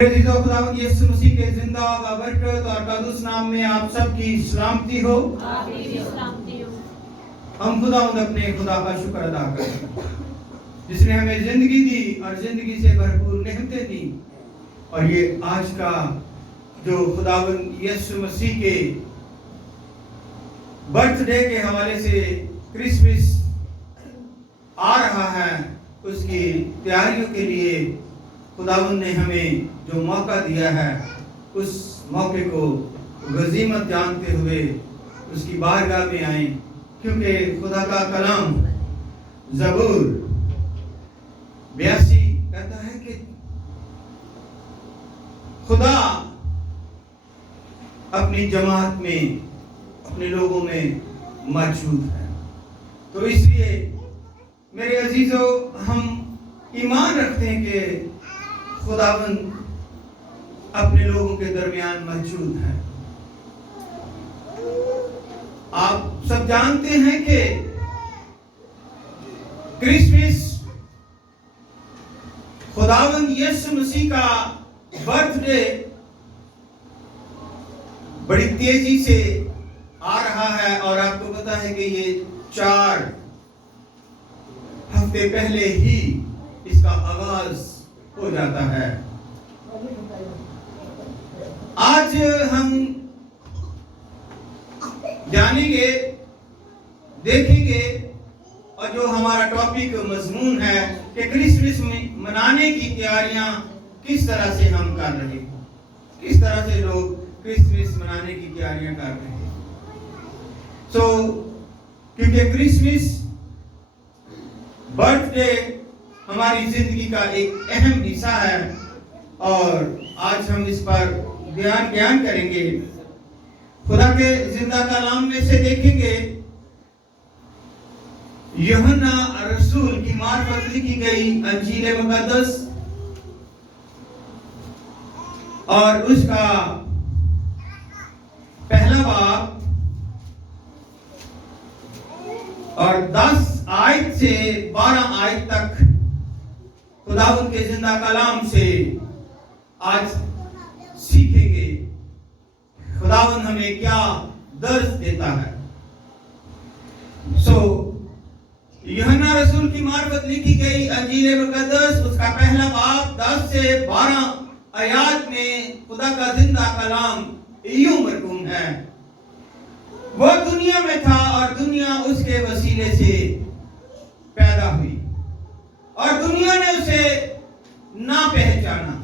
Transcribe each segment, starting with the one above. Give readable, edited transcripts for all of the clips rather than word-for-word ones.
عزیزو، خداوند یسوع مسیح کے زندہ و برکت اور قدوس نام میں آپ سب کی سلامتی ہو۔ ہم خداوند اپنے خدا کا شکر ادا کریں جس نے ہمیں زندگی دی اور زندگی سے بھرپور نعمتیں دی، اور یہ آج کا جو خداوند یسوع مسیح کے برتھ ڈے کے حوالے سے کرسمس آ رہا ہے، اس کی تیاریوں کے لیے خداوند نے ہمیں جو موقع دیا ہے، اس موقع کو غنیمت جانتے ہوئے اس کی بارگاہ میں آئیں، کیونکہ خدا کا کلام زبور 82 کہتا ہے کہ خدا اپنی جماعت میں، اپنے لوگوں میں موجود ہے۔ تو اس لیے میرے عزیزو، ہم ایمان رکھتے ہیں کہ خداوند اپنے لوگوں کے درمیان موجود ہے۔ آپ سب جانتے ہیں کہ کرسمس خداوند یسوع مسیح کا برتھ ڈے بڑی تیزی سے آ رہا ہے، اور آپ کو پتا ہے کہ یہ 4 ہفتے پہلے ہی اس کا آغاز ہو جاتا ہے۔ آج ہم جانیں گے، دیکھیں گے، اور جو ہمارا ٹاپک مضمون ہے کہ کرسمس منانے کی تیاریاں کس طرح سے ہم کر رہے ہیں، کس طرح سے لوگ کرسمس منانے کی تیاریاں کر رہے ہیں۔ کیونکہ کرسمس برتھ ڈے ہماری زندگی کا ایک اہم حصہ ہے، اور آج ہم اس پر بیان کریں گے۔ خدا کے زندہ کلام میں سے دیکھیں گے، یوحنا رسول کی معرفت لکھی گئی انجیل مقدس اور اس کا پہلا باب اور 10 آیت سے 12 آیت تک خداوند کے زندہ کلام سے آج سیکھیں گے خداوند ہمیں کیا درس دیتا ہے۔ یوحنا رسول کی معرفت لکھی گئی انجیل مقدس، اس کا پہلا باب 10 سے 12 آیات میں خدا کا زندہ کلام یوں مرقوم ہے: وہ دنیا میں تھا اور دنیا اس کے وسیلے سے پیدا ہوئی، اور دنیا نے اسے نہ پہچانا۔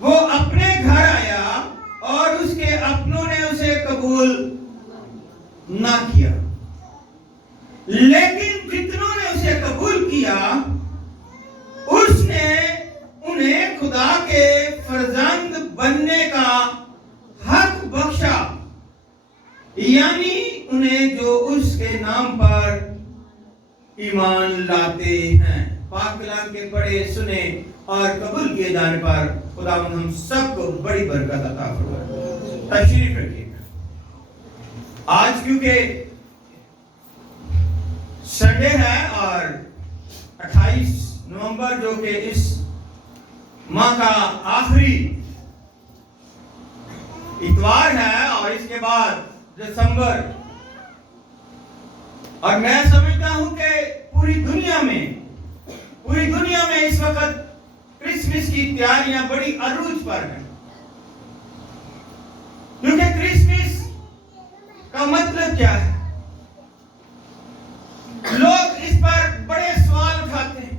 وہ اپنے گھر آیا اور اس کے اپنوں نے اسے قبول نہ کیا، لیکن جتنوں نے اسے قبول کیا اس نے انہیں خدا کے فرزند بننے کا حق بخشا، یعنی انہیں جو اس کے نام پر ایمان لاتے ہیں۔ پاک کلام کے پڑھے، سنے اور قبول کیے جانے پر خداوند ہم سب کو بڑی برکت عطا فرمائے۔ تشریف رکھیے گا۔ آج کیونکہ سنڈے ہے اور 28 نومبر جو کہ اس ماہ کا آخری اتوار ہے، اور اس کے بعد دسمبر، اور میں سمجھتا ہوں کہ پوری دنیا میں اس وقت کرسمس کی تیاریاں بڑی عروج پر ہیں، کیونکہ کرسمس کا مطلب کیا ہے؟ لوگ اس پر بڑے سوال اٹھاتے ہیں،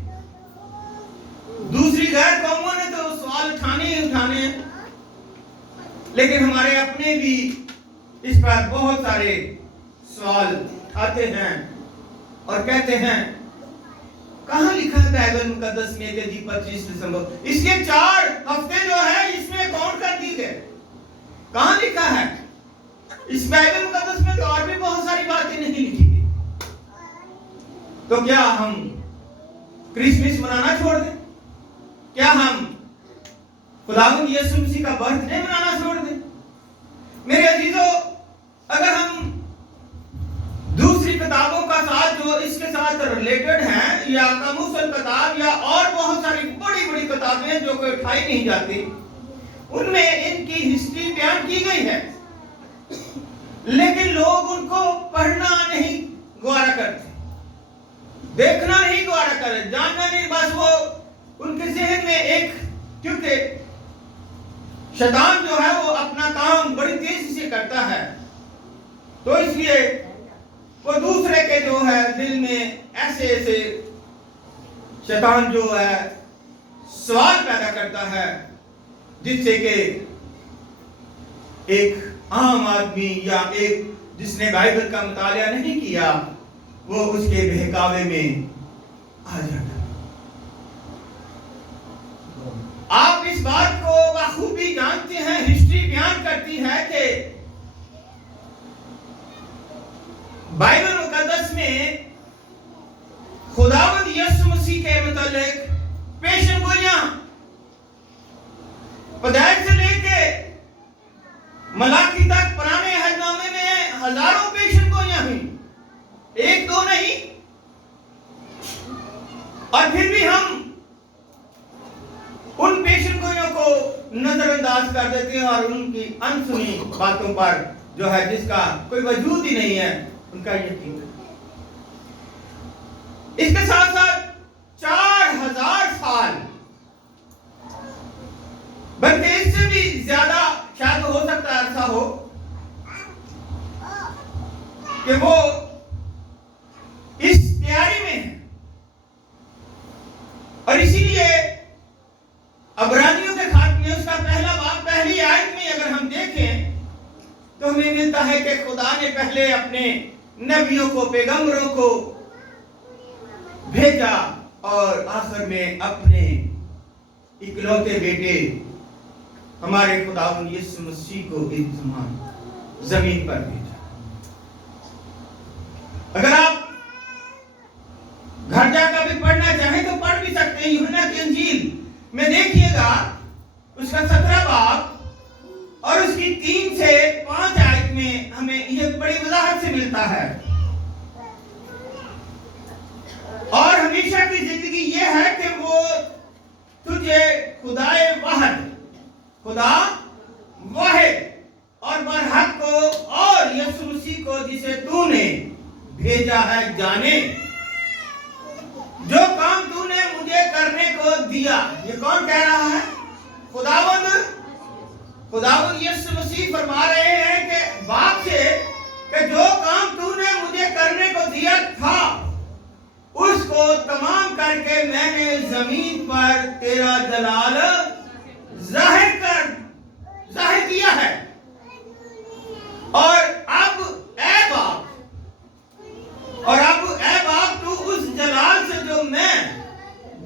دوسری غیر قوموں نے تو سوال اٹھانے ہیں، لیکن ہمارے اپنے بھی اس پر بہت سارے سوال اٹھاتے ہیں اور کہتے ہیں کہاں لکھا ہے بائبل مقدس میں کہ 25 دسمبر؟ اس کے 4 ہفتے جو ہے اس میں کاؤنٹ کر دی گئے، کہاں لکھا ہے؟ اس بائبل مقدس میں تو اور بھی بہت ساری باتیں نہیں لکھی گئی۔ تو کیا ہم کرسمس منانا چھوڑ دیں؟ کیا ہم خداوند یسوع مسیح کا برتھ ڈے منانا چھوڑ دیں؟ میرے عزیزو، اگر ہم دوسری کتابوں کا ساتھ جو اس کے ساتھ ریلیٹڈ ہیں، یا کاموسل کتاب یا اور بہت ساری بڑی بڑی کتابیں جو کہ اٹھائی نہیں جاتی، ان میں ان کی ہسٹری بیان کی گئی ہے، لیکن لوگ ان کو پڑھنا نہیں گوارا کرتے، دیکھنا نہیں گوارا کرتے، جاننا نہیں، بس وہ ان کے ذہن میں ایک، کیونکہ شیطان جو ہے وہ اپنا کام بڑی تیزی سے کرتا ہے، تو اس لیے وہ دوسرے کے جو ہے دل میں ایسے ایسے شیطان جو ہے سوال پیدا کرتا ہے، جس سے کہ ایک عام آدمی یا ایک جس نے بائبل کا مطالعہ نہیں کیا، وہ اس کے بہکاوے میں آ جاتا ہے۔ آپ اس بات کو بخوبی جانتے ہیں، ہسٹری بیان کرتی ہے کہ بائبل مقدس میں خداوند یسوع مسیح کے متعلق پیشن گوئیاں پیدائش سے لے کے ملاکی تک پرانے عہد نامے میں ہزاروں پیشن گوئیاں ہوئی، ایک دو نہیں، اور پھر بھی ہم ان پیشن گوئیوں کو نظر انداز کر دیتے ہیں اور ان کی انسنی باتوں پر جو ہے جس کا کوئی وجود ہی نہیں ہے ان کا یقین ہے۔ اس کے ساتھ ساتھ 4000 سال بلکہ اس سے بھی زیادہ شاید ہو سکتا ہے ایسا ہو کہ وہ اس تیاری میں ہے، اور اسی لیے عبرانیوں کے خط میں اس کا پہلا باب پہلی آیت میں اگر ہم دیکھیں تو ہمیں ملتا ہے کہ خدا نے پہلے اپنے نبیوں کو، پیغمبروں کو بھیجا، اور آخر میں اپنے اکلوتے بیٹے ہمارے خداوند یسوع مسیح کو اس زمین پر بھیجا۔ اگر آپ گھر جا کر بھی پڑھنا چاہیں تو پڑھ بھی سکتے ہیں، یوحنا کی انجیل میں دیکھیے گا اس کا 17 باب اور اس کی 3 سے 5 آیت میں ہمیں یہ بڑی وضاحت سے ملتا ہے، اور ہمیشہ کی زندگی یہ ہے کہ وہ تجھے خدائے واحد، خدا واحد اور برحق کو اور یسوع مسیح کو جسے تو نے بھیجا ہے جانے، جو کام تو نے مجھے کرنے کو دیا۔ یہ کون کہہ رہا ہے؟ خداوند یسوع مسیح فرما رہے ہیں کہ باپ سے کہ جو کام تو نے مجھے کرنے کو دیا تھا اس کو تمام کر کے میں نے زمین پر تیرا جلال ظاہر کیا ہے، اور اب اے باپ تو اس جلال سے جو میں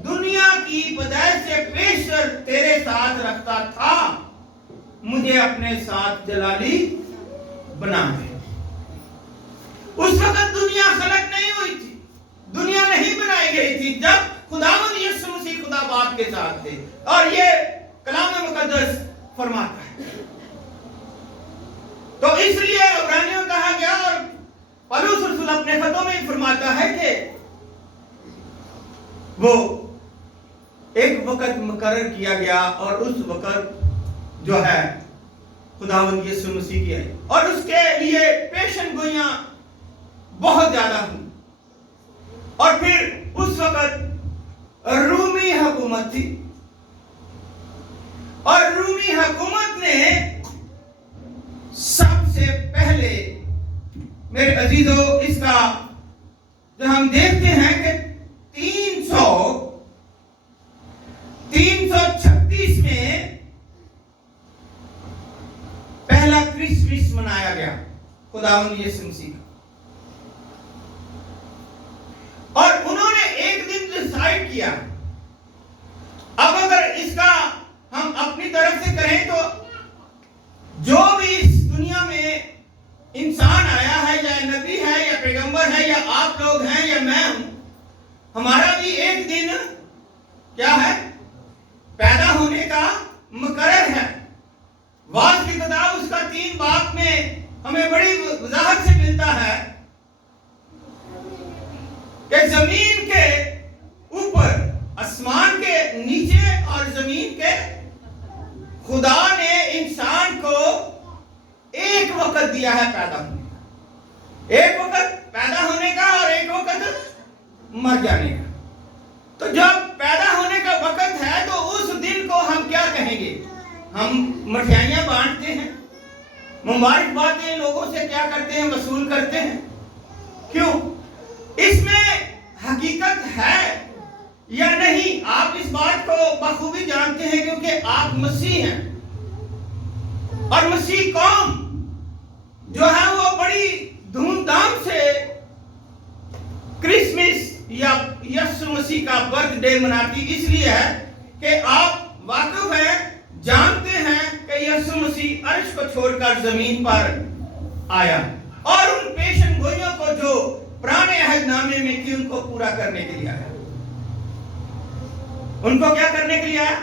دنیا کی پیدائش سے پیشتر تیرے ساتھ رکھتا تھا، مجھے اپنے ساتھ جلالی بنا دے۔ اس وقت دنیا خلق نہیں ہوئی تھی، دنیا نہیں بنائی گئی تھی جب خداوند یسوع مسیح خدا باپ کے ساتھ تھے، اور یہ کلام مقدس فرماتا ہے۔ تو اس لیے عبرانیوں کہا گیا، اور پولس رسول اپنے خطوں میں فرماتا ہے کہ وہ ایک وقت مقرر کیا گیا، اور اس وقت جو ہے خداوند یسوع مسیح کی آئی، اور اس کے لیے پیشن گوئیاں بہت زیادہ ہوئی، اور پھر اس وقت رومی حکومت تھی، اور رومی حکومت نے سب سے پہلے میرے عزیزو اس کا جو ہم دیکھتے ہیں کہ 336 میں پہلا کرسمس منایا گیا خداوند یسوع مسیح کا، اور انہوں نے ایک دن ڈیسائیڈ کیا۔ اب اگر اس کا ہم اپنی طرف سے کریں تو جو بھی اس دنیا میں انسان آیا ہے، یا نبی ہے یا پیغمبر ہے یا آپ لوگ ہیں یا میں ہوں، ہمارا بھی ایک دن کیا ہے؟ پیدا ہونے کا مقرر ہے۔ واعظ کی کتاب اس کا 3 باب میں ہمیں بڑی وضاحت سے ملتا ہے کہ زمین کے اوپر، آسمان کے نیچے اور زمین کے، خدا نے انسان کو ایک وقت دیا ہے پیدا ہونے کا، ایک وقت پیدا ہونے کا اور ایک وقت مر جانے کا۔ تو جب پیدا ہونے کا وقت ہے تو اس دن کو ہم کیا کہیں گے؟ ہم مٹھائیاں بانٹتے ہیں، مبارکبادیں لوگوں سے کیا کرتے ہیں؟ وصول کرتے ہیں۔ کیوں؟ اس میں حقیقت ہے یا نہیں؟ آپ اس بات کو بخوبی جانتے ہیں کیونکہ آپ مسیح ہیں، اور مسیح قوم جو ہے وہ بڑی دھوم دھام سے کرسمس یا یسوع مسیح کا برتھ ڈے مناتی اس لیے ہے کہ آپ واقف ہیں، جانتے ہیں کہ یسوع مسیح عرش کو چھوڑ کر زمین پر آیا اور ان پیشن گوئیوں کو جو پرانے عہد نامے میں تھی ان کو پورا کرنے کے لیے آیا۔ ان کو کیا کرنے کے لیے آیا؟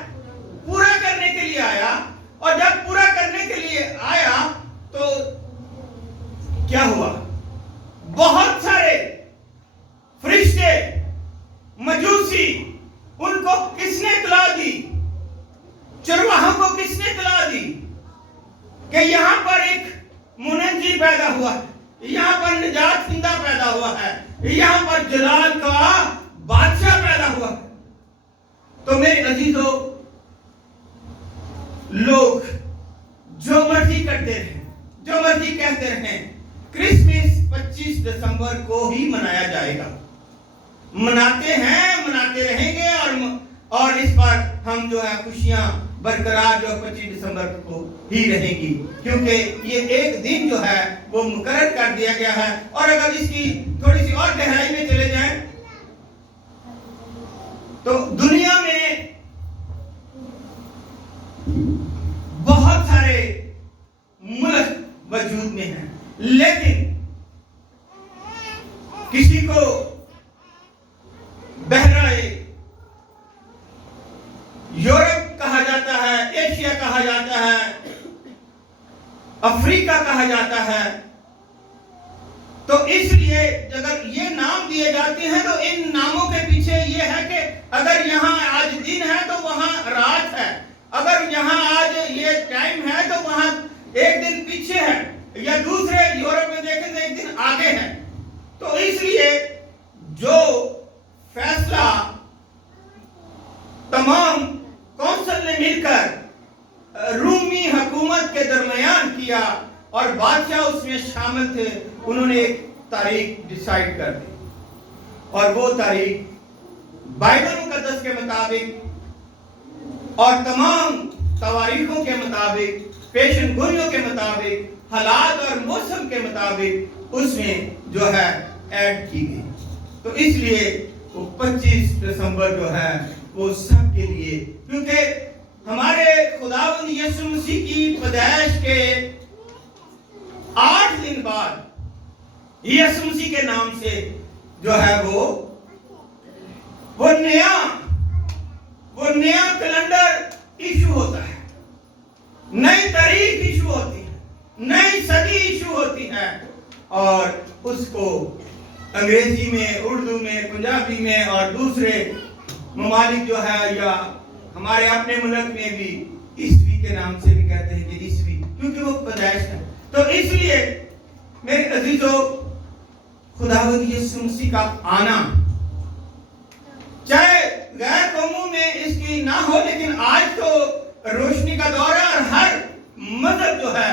پورا کرنے کے لیے آیا۔ اور جب پورا کرنے کے لیے آیا تو کیا ہوا؟ بہت سارے فرشتے، مجوسی، ان کو کس نے اطلاع دی؟ چرواہوں کو کس نے اطلاع دی کہ یہاں پر ایک منجی پیدا ہوا ہے، یہاں پر نجات دہندہ پیدا ہوا ہے، یہاں پر جلال کا بادشاہ پیدا ہوا ہے۔ تو میرے عزیزو، لوگ جو مرضی کرتے رہیں، جو مرضی کہتے رہیں، کرسمس 25 دسمبر کو ہی منایا جائے گا، مناتے ہیں، مناتے رہیں گے، اور اس پر ہم جو ہے خوشیاں برقرار جو 25 دسمبر کو ہی رہیں گی، کیونکہ یہ ایک دن جو ہے وہ مقرر کر دیا گیا ہے۔ اور اگر اس کی تھوڑی سی اور گہرائی میں چلے جائیں تو دنیا میں بہت سارے ملک وجود میں ہیں، لیکن کسی کو بحرائے یورپ کہا جاتا ہے، ایشیا کہا جاتا ہے، افریقہ کہا جاتا ہے۔ تو اس لیے اگر یہ نام دیے جاتے ہیں تو ان ناموں کے پیچھے یہ ہے کہ اگر یہاں آج دن ہے تو وہاں رات ہے، اگر یہاں آج یہ ٹائم ہے تو وہاں ایک دن پیچھے ہے، یا دوسرے یورپ میں دیکھیں تو ایک دن آگے ہے۔ تو اس لیے جو فیصلہ تمام کونسل نے مل کر رومی حکومت کے درمیان کیا اور بادشاہ اس میں شامل تھے، انہوں نے ایک تاریخ ڈیسائیڈ کر دی، اور وہ تاریخ بائبل مقدس کے مطابق اور تمام تواریخوں کے مطابق، پیشن گوئیوں کے مطابق، حالات اور موسم کے مطابق اس میں جو ہے ایڈ کی گئی۔ تو اس لیے وہ 25 دسمبر جو ہے وہ سب کے لیے، کیونکہ ہمارے خداوند یسوع مسیح کی پیدائش کے 8 دن بعد یسوع مسیح کے نام سے جو ہے وہ نیا کیلنڈر ایشو ہوتا ہے، نئی تاریخ ایشو ہوتی ہے، نئی صدی ایشو ہوتی ہے، اور اس کو انگریزی میں، اردو میں، پنجابی میں اور دوسرے ممالک جو ہے یا ہمارے اپنے ملک میں بھی عیسوی کے نام سے بھی کہتے ہیں کہ عیسوی، کیونکہ وہ پیدائش ہے۔ تو اس لیے میرے عزیزو، خداوند یسوع مسیح کا آنا چاہے غیر قوموں میں اس کی نہ ہو، لیکن آج تو روشنی کا دور ہے اور ہر مذہب جو ہے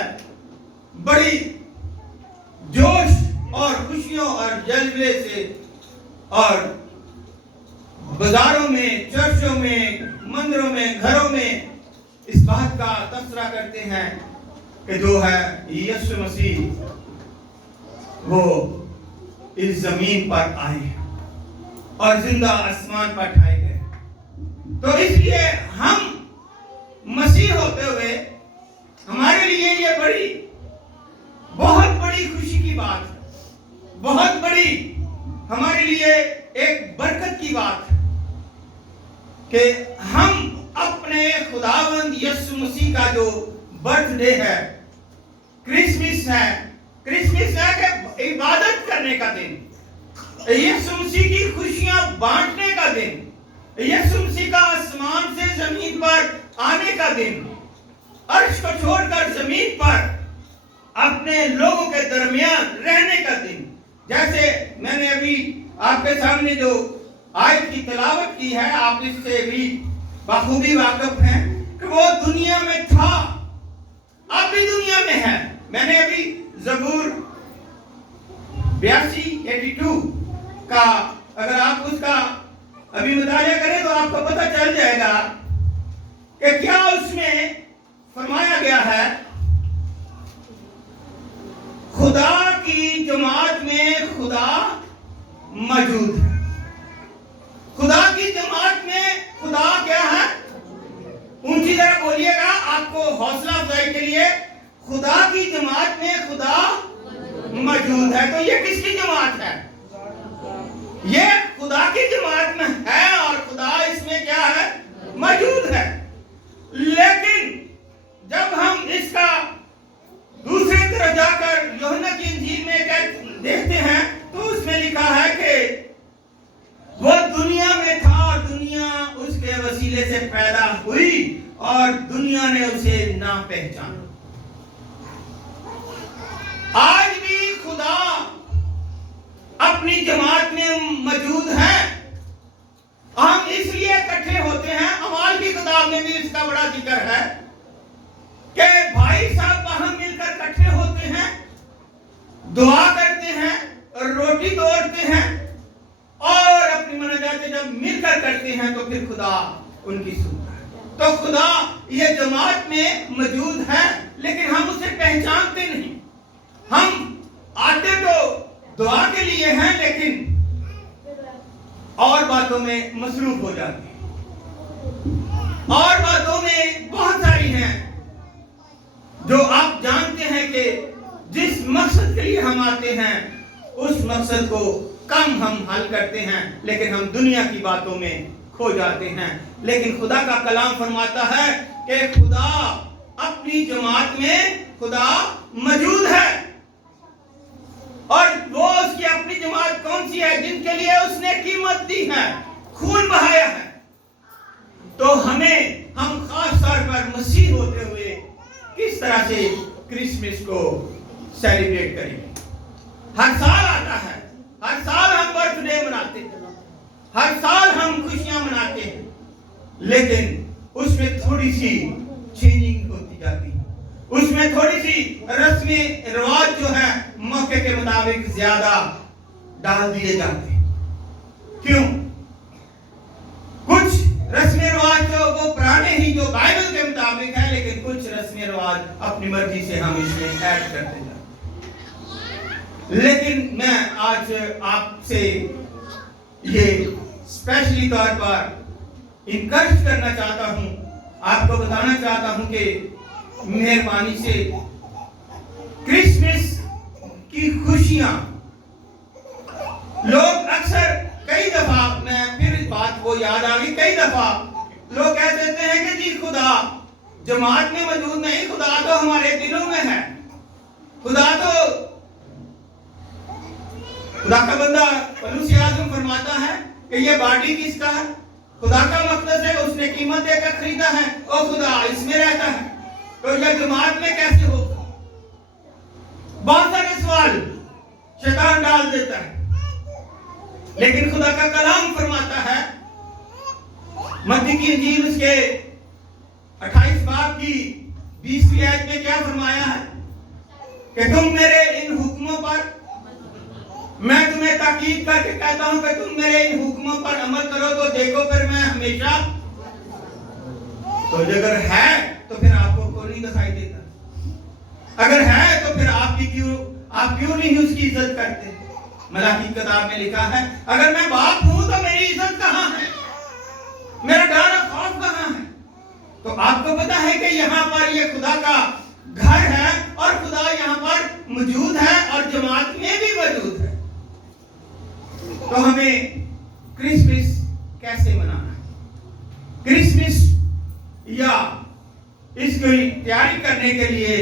بڑی جوش اور خوشیوں اور جلوے سے اور بازاروں میں، چرچوں میں، مندروں میں، گھروں میں اس بات کا تذکرہ کرتے ہیں کہ جو ہے یسوع مسیح وہ اس زمین پر آئے اور زندہ آسمان پر اٹھائے گئے۔ تو اس لیے ہم مسیح ہوتے ہوئے ہمارے لیے یہ بہت بڑی خوشی کی بات ہے، بہت بڑی ہمارے لیے ایک برکت کی بات ہے کہ ہم اپنے خداوند یسوع مسیح کا جو برتھ ڈے ہے، کرسمس ہے کہ عبادت کرنے کا دن، یسوع مسیح کی خوشیاں بانٹنے کا دن، یسوع مسیح کا آسمان سے زمین پر آنے کا دن، عرش کو چھوڑ کر زمین پر اپنے لوگوں کے درمیان رہنے کا دن. جیسے میں نے ابھی آپ کے سامنے جو آیت کی تلاوت کی ہے، آپ اس سے بھی بخوبی واقف ہیں کہ وہ دنیا میں تھا، اب بھی دنیا میں ہے. میں نے ابھی زبور 82 کا اگر آپ اس کا ابھی مطالعہ کریں تو آپ کو پتہ چل جائے گا کہ کیا اس میں فرمایا گیا ہے. خدا کی جماعت میں خدا موجود ہے. خدا کی جماعت میں خدا کیا ہے؟ اونچی طرح بولیے گا آپ کو حوصلہ افزائی کے لیے. خدا کی جماعت میں خدا موجود ہے. تو یہ کس کی جماعت ہے؟ یہ خدا کی جماعت میں ہے اور خدا اس میں کیا ہے؟ موجود ہے. لیکن جب ہم اس کا دوسری طرف جا کر یوحنا کی انجیل میں دیکھتے ہیں تو اس میں لکھا ہے کہ وہ دنیا میں تھا اور دنیا اس کے وسیلے سے پیدا ہوئی اور دنیا نے اسے نہ پہچانا. آج بھی خدا اپنی جماعت میں موجود ہے. ہم اس لیے اکٹھے ہوتے ہیں، اعمال کی کتاب میں بھی اس کا بڑا ذکر ہے کہ بھائی صاحب وہاں مل کر اکٹھے ہوتے ہیں، دعا کرتے ہیں، روٹی توڑتے ہیں اور اپنی مناجات جب مل کر کرتے ہیں تو پھر خدا ان کی سنتا ہے. تو خدا یہ جماعت میں موجود ہے لیکن ہم اسے پہچانتے نہیں. ہم آتے تو دعا کے لیے ہیں لیکن اور باتوں میں مصروف ہو جاتے ہیں. اور باتوں میں بہت ساری ہیں جو آپ جانتے ہیں کہ جس مقصد کے لیے ہم آتے ہیں اس مقصد کو کم ہم حل کرتے ہیں لیکن ہم دنیا کی باتوں میں کھو جاتے ہیں. لیکن خدا کا کلام فرماتا ہے کہ خدا اپنی جماعت میں خدا موجود ہے اور وہ اس کی اپنی جماعت کون سی ہے؟ جن کے لیے اس نے قیمت دی ہے، خون بہایا ہے. تو ہم خاص طور پر مسیح ہوتے ہوئے کس طرح سے کرسمس کو سیلیبریٹ کریں گے؟ ہر سال آتا ہے، ہر سال ہم برتھ ڈے مناتے ہیں، ہر سال ہم خوشیاں مناتے ہیں، لیکن اس میں تھوڑی سی چینجنگ ہوتی جاتی ہے. اس میں تھوڑی سی رسمی رواج جو ہے موقع کے مطابق زیادہ ڈال دیے جاتے ہیں. کیوں؟ کچھ رسمی رواج جو وہ پرانے ہی جو بائبل کے مطابق ہے لیکن کچھ رسمی رواج اپنی مرضی سے ہم اس میں ایڈ کرتے ہیں. لیکن میں آج آپ سے یہ اسپیشلی طور پر انکریج کرنا چاہتا ہوں، آپ کو بتانا چاہتا ہوں کہ مہربانی سے کرسمس کی خوشیاں لوگ اکثر کئی دفعہ، میں پھر اس بات کو یاد آ گئی، کئی دفعہ لوگ کہہ دیتے ہیں کہ جی خدا جماعت میں موجود نہیں، خدا تو ہمارے دلوں میں ہے. خدا کا بندہ پولس اعظم فرماتا ہے کہ یہ باڈی کس کا ہے؟ خدا کا مقدس ہے، اس نے قیمت دے کر خریدا ہے اور خدا اس میں رہتا ہے. تو یہ جماعت میں کیسے ہوگا؟ بہت سارے سوال شیطان ڈال دیتا ہے. لیکن خدا کا کلام فرماتا ہے متی کی انجیل اس کے 28 باب کی 20ویں آیت میں کیا فرمایا ہے کہ تم میرے ان حکموں پر، میں تمہیں تاکید کر کے کہتا ہوں کہ تم میرے ان حکموں پر عمل کرو تو دیکھو پھر میں ہمیشہ. تو اگر ہے تو پھر آپ کو کیوں نہیں دکھائی دیتا؟ اگر ہے تو پھر آپ کیوں نہیں اس کی عزت کرتے؟ ملاکی کتاب میں لکھا ہے اگر میں باپ ہوں تو میری عزت کہاں ہے؟ میرا ڈر اور خوف کہاں ہے؟ تو آپ کو پتا ہے کہ یہاں پر یہ خدا کا گھر ہے اور خدا یہاں پر موجود ہے اور جماعت میں بھی موجود ہے. تو ہمیں کرسمس کیسے منانا ہے؟ کرسمس یا اس کی تیاری کرنے کے لیے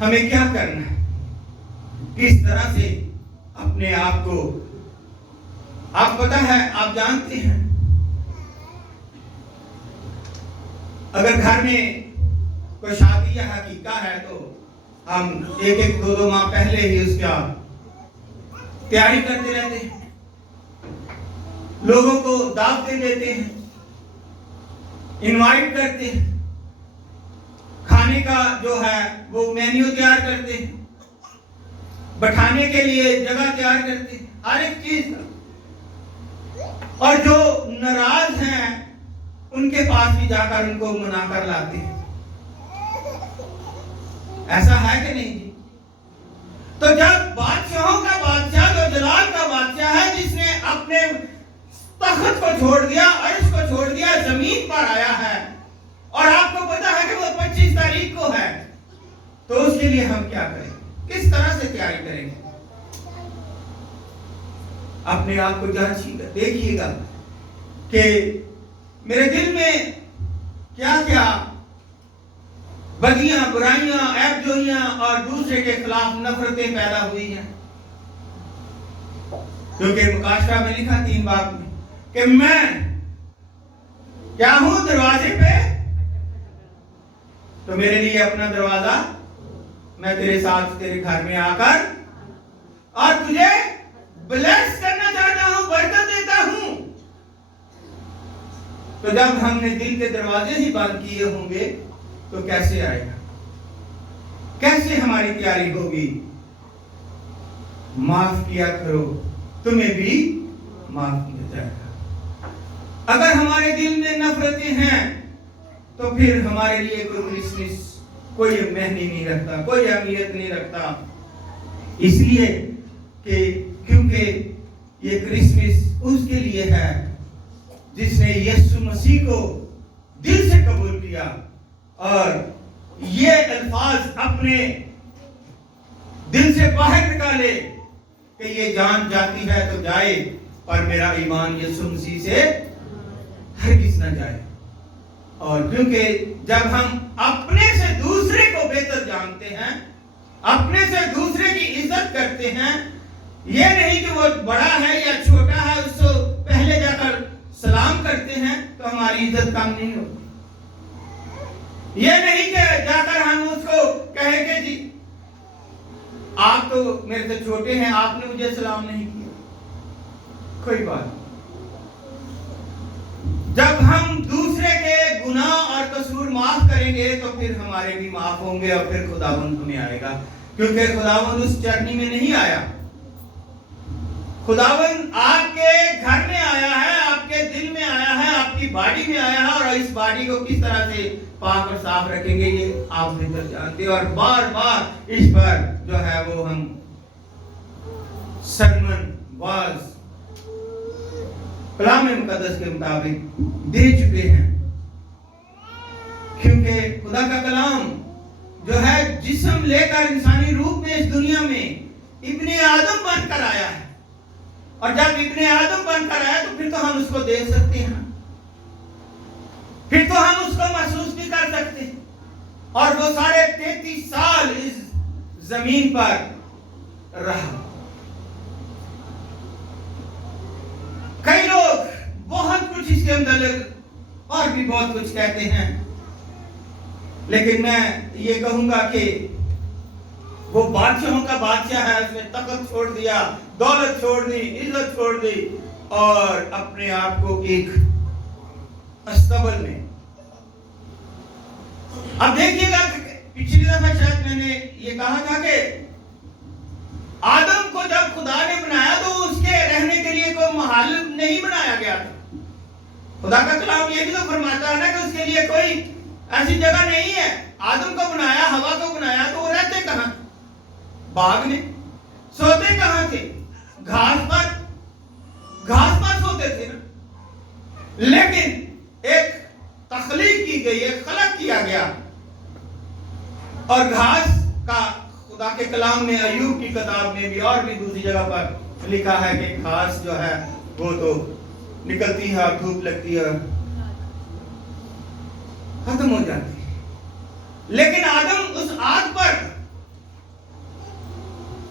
ہمیں کیا کرنا ہے؟ کس طرح سے اپنے آپ کو، آپ پتہ ہے، آپ جانتے ہیں، اگر گھر میں کوئی شادی یا حقیقہ ہے تو ہم ایک دو ماہ پہلے ہی اس کا تیاری کرتے رہتے ہیں، لوگوں کو دعوتیں دیتے ہیں، انوائٹ کرتے ہیں، کھانے کا جو ہے وہ مینیو تیار کرتے ہیں، بٹھانے کے لیے جگہ تیار کرتے ہیں، ہر ایک چیز کا، اور جو ناراض ہیں ان کے پاس بھی جا کر ان کو منا کر لاتے ہیں۔ ایسا ہے کہ نہیں جی؟ تو جب بادشاہوں کا بادشاہ، جو جلال کا بادشاہ ہے، جس نے اپنے تخت کو چھوڑ دیا، عرش کو چھوڑ دیا، زمین پر آیا ہے، اور آپ کو پتا ہے کہ وہ 25 تاریخ کو ہے، تو اس کے لیے ہم کیا کریں، کس طرح سے تیاری کریں گے؟ اپنے آپ کو جانچیے گا، دیکھیے گا کہ میرے دل میں کیا کیا بدیاں، برائیاں، عیب جوئیاں اور دوسرے کے خلاف نفرتیں پیدا ہوئی ہیں۔ کیونکہ مکاشفہ میں لکھا 3 باب میں کہ میں کیا ہوں دروازے پہ، تو میرے لیے اپنا دروازہ، میں تیرے ساتھ تیرے گھر میں آ کر اور تجھے بلیس کرنا چاہتا ہوں، برکت دیتا ہوں۔ تو جب ہم نے دل کے دروازے ہی بند کیے ہوں گے تو کیسے آئے گا؟ کیسے ہماری تیاری ہوگی؟ معاف کیا کرو، تمہیں بھی معاف کیا جائے گا۔ اگر ہمارے دل میں نفرتیں ہیں تو پھر ہمارے لیے کوئی کرسمس کوئی معنی نہیں رکھتا، کوئی اہمیت نہیں رکھتا، اس لیے کہ کیونکہ یہ کرسمس اس کے لیے ہے جس نے یسوع مسیح کو دل سے قبول کیا اور یہ الفاظ اپنے دل سے باہر نکالے کہ یہ جان جاتی ہے تو جائے، پر میرا ایمان یسوع مسیح سے ہرگز نہ جائے۔ اور کیونکہ جب ہم اپنے سے دوسرے کو بہتر جانتے ہیں، اپنے سے دوسرے کی عزت کرتے ہیں، یہ نہیں کہ وہ بڑا ہے یا چھوٹا ہے اس کو پہلے جا کر سلام کرتے ہیں تو ہماری عزت کم نہیں ہوتی، یہ نہیں کہ جا کر ہم اس کو کہیں کہ جی آپ تو میرے سے چھوٹے ہیں، آپ نے مجھے سلام نہیں کیا، کوئی بات نہیں۔ جب ہم دوسرے کے گناہ اور قصور معاف کریں گے تو پھر ہمارے بھی معاف ہوں گے، اور پھر خداوند ہمیں آئے گا، کیونکہ خداوند اس چرنی میں نہیں آیا، خداوند آپ کے گھر میں آیا ہے، آپ کے دل میں آیا ہے، آپ کی باڈی میں آیا ہے، اور اس باڈی کو کس طرح سے پاک اور صاف رکھیں گے یہ آپ بہتر جانتے ہیں۔ اور بار بار اس پر جو ہے وہ ہم سرمن واز کلام مقدس کے مطابق دے چکے ہیں، کیونکہ خدا کا کلام جو ہے جسم لے کر انسانی روپ میں اس دنیا میں ابن آدم بن کر آیا ہے، اور جب ابن آدم بن کر آیا تو پھر تو ہم اس کو دیکھ سکتے ہیں، پھر تو ہم اس کو محسوس بھی کر سکتے ہیں، اور وہ سارے 33 سال اس زمین پر رہا۔ کئی لوگ بہت کچھ اس کے اندر اور بھی بہت کچھ کہتے ہیں، لیکن میں یہ کہوں گا کہ وہ بادشاہوں کا بادشاہ ہے، اس نے تخت چھوڑ دیا، دولت چھوڑ دی، عزت چھوڑ دی، اور اپنے آپ کو ایک استبل میں۔ اب دیکھیے گا پچھلی دفعہ شاید میں نے یہ کہا تھا کہ آدم کو جب خدا نے بنایا تو اس کے رہنے کے لیے کوئی محل نہیں بنایا گیا تھا۔ خدا کا کلام یہ بھی تو فرماتا ہے نا کہ اس کے لیے کوئی ایسی جگہ نہیں ہے۔ آدم کو بنایا، ہوا کو بنایا، تو وہ رہتے کہاں؟ باغ میں۔ سوتے کہاں تھے؟ گھاس پر سوتے تھے نا۔ لیکن ایک تخلیق کی گئی، ایک خلق کیا گیا، اور گھاس کا خدا کے کلام میں، ایوب کی کتاب میں بھی اور بھی دوسری جگہ پر لکھا ہے کہ گھاس جو ہے وہ تو نکلتی ہے اور دھوپ لگتی ہے ختم ہو جاتی ہے، لیکن آدم اس آگ پر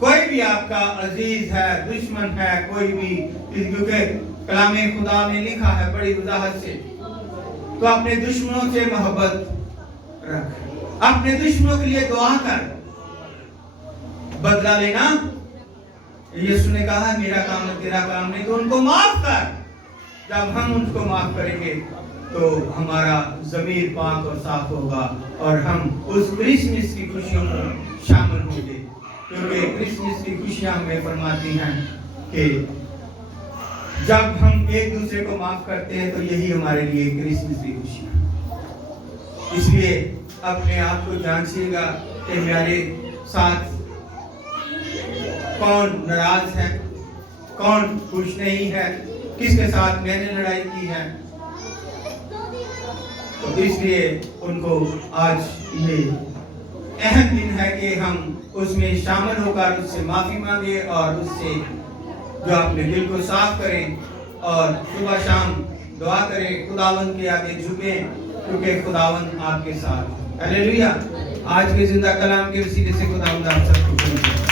کوئی بھی آپ کا عزیز ہے، دشمن ہے، کوئی بھی، کیونکہ کلام خدا میں لکھا ہے بڑی وضاحت سے، تو اپنے دشمنوں سے محبت رکھ، اپنے دشمنوں کے لیے دعا کر، بدلہ لینا یسوع نے کہا میرا کام ہے تیرا کام نہیں، تو ان کو معاف کر۔ جب ہم ان کو معاف کریں گے تو ہمارا ضمیر پاک اور صاف ہوگا اور ہم اس کرسمس کی خوشیوں میں شامل ہوں گے، کیونکہ کرسمس کی خوشیاں ہمیں فرماتی ہیں کہ جب ہم ایک دوسرے کو معاف کرتے ہیں تو یہی ہمارے لیے کرسمس کی خوشیاں۔ اس لیے اپنے آپ کو جانچیے گا کہ میرے ساتھ کون ناراض ہے، کون خوش نہیں ہے، کس کے ساتھ میں نے لڑائی کی ہے۔ تو اس لیے ان کو آج یہ اہم دن ہے کہ ہم اس میں شامل ہو کر اس سے معافی مانگے اور اس سے جو اپنے دل کو صاف کریں اور صبح شام دعا کریں، خداوند کے آگے جھکیں، کیونکہ خداوند آپ کے ساتھ۔ ہلیلویا۔ آج کے زندہ کلام کے وسیلے سے خداوند آپ سب کو خوش